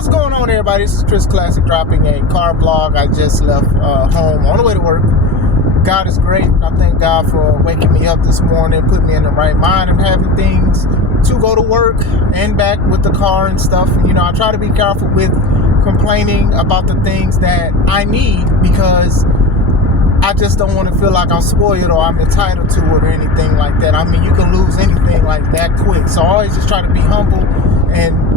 What's going on, everybody? This is Chris Classic dropping a car vlog. I just left home on the way to work. God is great. I thank God for waking me up this morning, putting me in the right mind, and having things to go to work and back with the car and stuff. You know, I try to be careful with complaining about the things that I need because I just don't want to feel like I'm spoiled or I'm entitled to it or anything like that. I mean, you can lose anything like that quick. So I always just try to be humble and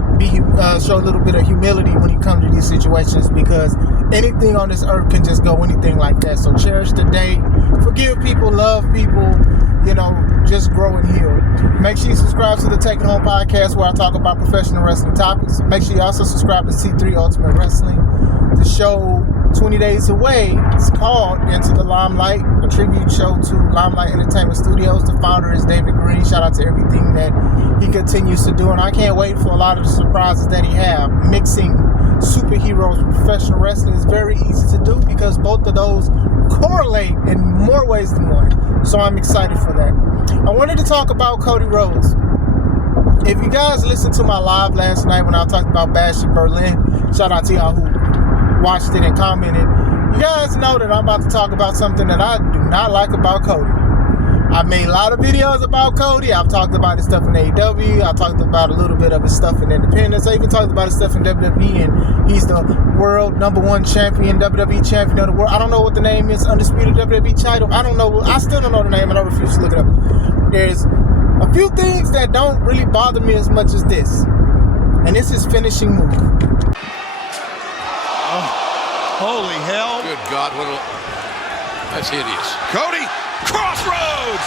show a little bit of humility when you come to these situations, because anything on this earth can just go anything like that. So cherish the day, forgive people, love people, you know, just grow and heal. Make sure you subscribe to the Take It Home podcast, where I talk about professional wrestling topics. Make sure you also subscribe to C3 Ultimate Wrestling. The show 20 days away. It's called Into the Limelight, a tribute show to Limelight Entertainment Studios. The founder is David Green. Shout out to everything that he continues to do, and I can't wait for a lot of the surprises that he have. Mixing superheroes with professional wrestling is very easy to do because both of those correlate in more ways than one. So I'm excited for that. I wanted to talk about Cody Rhodes. If you guys listened to my live last night when I talked about Bash in Berlin, shout out to y'all who watched it and commented. You guys know that I'm about to talk about something that I do not like about Cody. I've made a lot of videos about Cody. I've talked about his stuff in AEW. I talked about a little bit of his stuff in Independence. I even talked about his stuff in WWE, and he's the world #1 champion, WWE champion of the world. I don't know what the name is, undisputed WWE title. I don't know. I still don't know the name, and I refuse to look it up. There's a few things that don't really bother me as much as this, and this is finishing move. Holy hell. Good God, that's hideous. Cody, crossroads.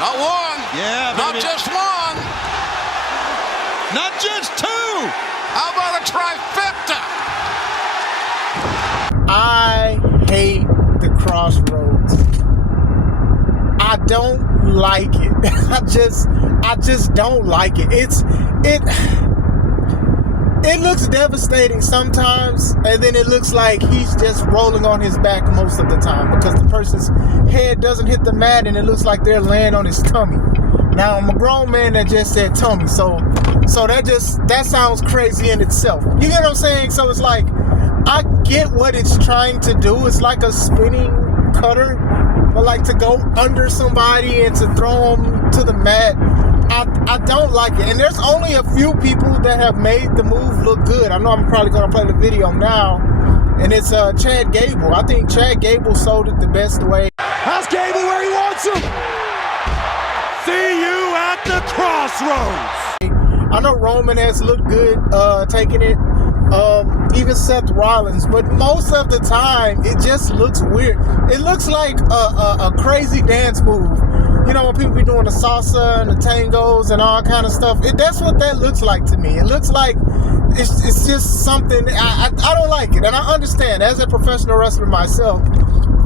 Not one. Yeah, not baby. just one. Not just two. How about a trifecta? I hate the crossroads. I don't like it. I just don't like it. It looks devastating sometimes, and then it looks like he's just rolling on his back most of the time because the person's head doesn't hit the mat, and it looks like they're laying on his tummy. Now, I'm a grown man that just said tummy, so that sounds crazy in itself. You get what I'm saying? So it's like, I get what it's trying to do. It's like a spinning cutter, but like to go under somebody and to throw them to the mat. I don't like it, and there's only a few people that have made the move look good. I know I'm probably going to play the video now, and it's Chad Gable. I think Chad Gable sold it the best way. How's Gable where he wants him? See you at the crossroads. I know Roman has looked good taking it, even Seth Rollins, but most of the time it just looks weird. It looks like a crazy dance move. You know, when people be doing the salsa and the tangos and all kind of stuff, that's what that looks like to me. It looks like it's just something, I don't like it. And I understand, as a professional wrestler myself,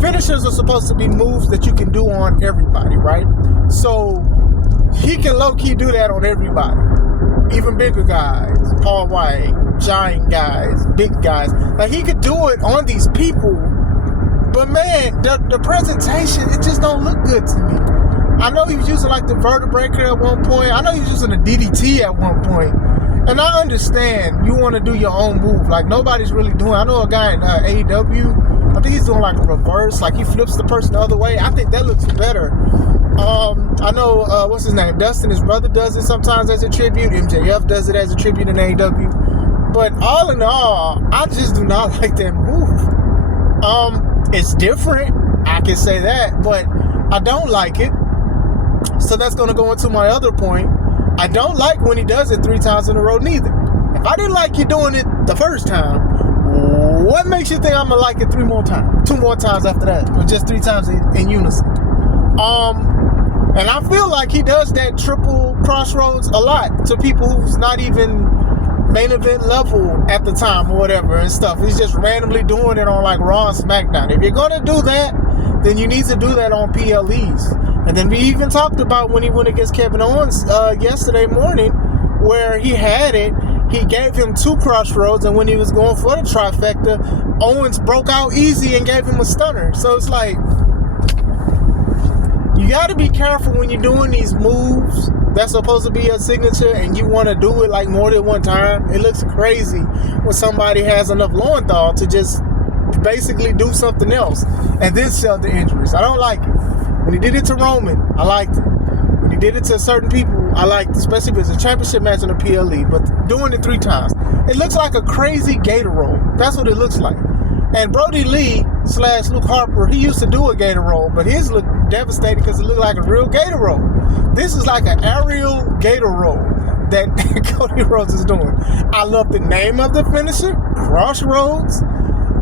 finishers are supposed to be moves that you can do on everybody, right? So he can low-key do that on everybody. Even bigger guys, Paul White, giant guys, big guys. Like, he could do it on these people, but man, the presentation, it just don't look good to me. I know he was using like the vertebraker at one point. I know he was using a DDT at one point. And I understand you want to do your own move. Like, nobody's really doing. I know a guy in AEW, I think he's doing like a reverse. Like, he flips the person the other way. I think that looks better. I know, what's his name? Dustin, his brother, does it sometimes as a tribute. MJF does it as a tribute in AEW. But all in all, I just do not like that move. It's different. I can say that. But I don't like it. So that's going to go into my other point. I don't like when he does it 3 times in a row neither. If I didn't like you doing it the first time, what makes you think I'm going to like it 3 more times? 2 more times after that, or just 3 times in unison? And I feel like he does that triple crossroads a lot to people who's not even main event level at the time or whatever and stuff. He's just randomly doing it on like Raw and SmackDown. If you're going to do that, then you need to do that on PLEs. And then we even talked about when he went against Kevin Owens yesterday morning, where he had it. He gave him 2 crossroads, and when he was going for the trifecta, Owens broke out easy and gave him a stunner. So it's like, you got to be careful when you're doing these moves that's supposed to be a signature and you want to do it like more than one time. It looks crazy when somebody has enough Lowenthal to just basically do something else and then sell the injuries. I don't like it. When he did it to Roman, I liked it. When he did it to certain people, I liked it, especially if it's a championship match in the PLE. But doing it 3 times, it looks like a crazy gator roll. That's what it looks like. And Brody Lee / Luke Harper, he used to do a gator roll, but his looked devastating because it looked like a real gator roll. This is like an aerial gator roll that Cody Rhodes is doing. I love the name of the finisher, Crossroads.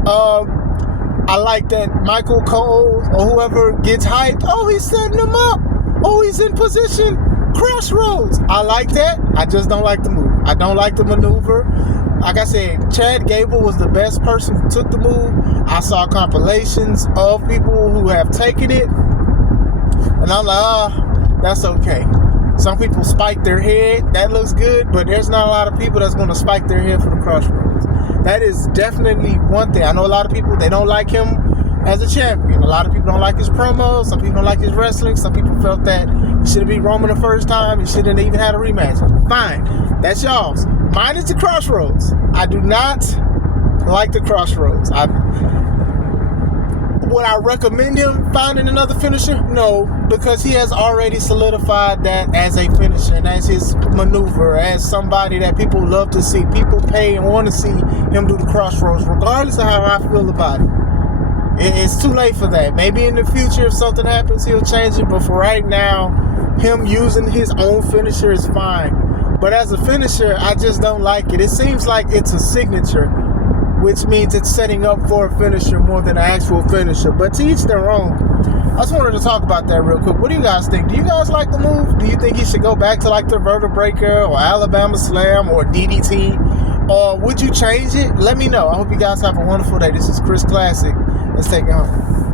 I like that Michael Cole or whoever gets hyped. Oh, he's setting him up. Oh, he's in position. Crossroads. I like that. I just don't like the move. I don't like the maneuver. Like I said, Chad Gable was the best person who took the move. I saw compilations of people who have taken it. And I'm like, that's okay. Some people spike their head. That looks good. But there's not a lot of people that's going to spike their head for the Crossroads. That is definitely one thing. I know a lot of people, they don't like him as a champion. A lot of people don't like his promos. Some people don't like his wrestling. Some people felt that he should have beat Roman the first time. He shouldn't have even had a rematch. Fine. That's y'all's. Mine is the Crossroads. I do not like the Crossroads. Would I recommend him finding another finisher? No, because he has already solidified that as a finisher and as his maneuver, as somebody that people love to see. People pay and want to see him do the Crossroads, regardless of how I feel about it. It's too late for that. Maybe in the future, if something happens, he'll change it. But for right now, him using his own finisher is fine. But as a finisher, I just don't like it. It seems like it's a signature, which means it's setting up for a finisher more than an actual finisher. But to each their own. I just wanted to talk about that real quick. What do you guys think? Do you guys like the move? Do you think he should go back to like the Vertebreaker or Alabama Slam or DDT? Or would you change it? Let me know. I hope you guys have a wonderful day. This is Chris Classic. Let's take it home.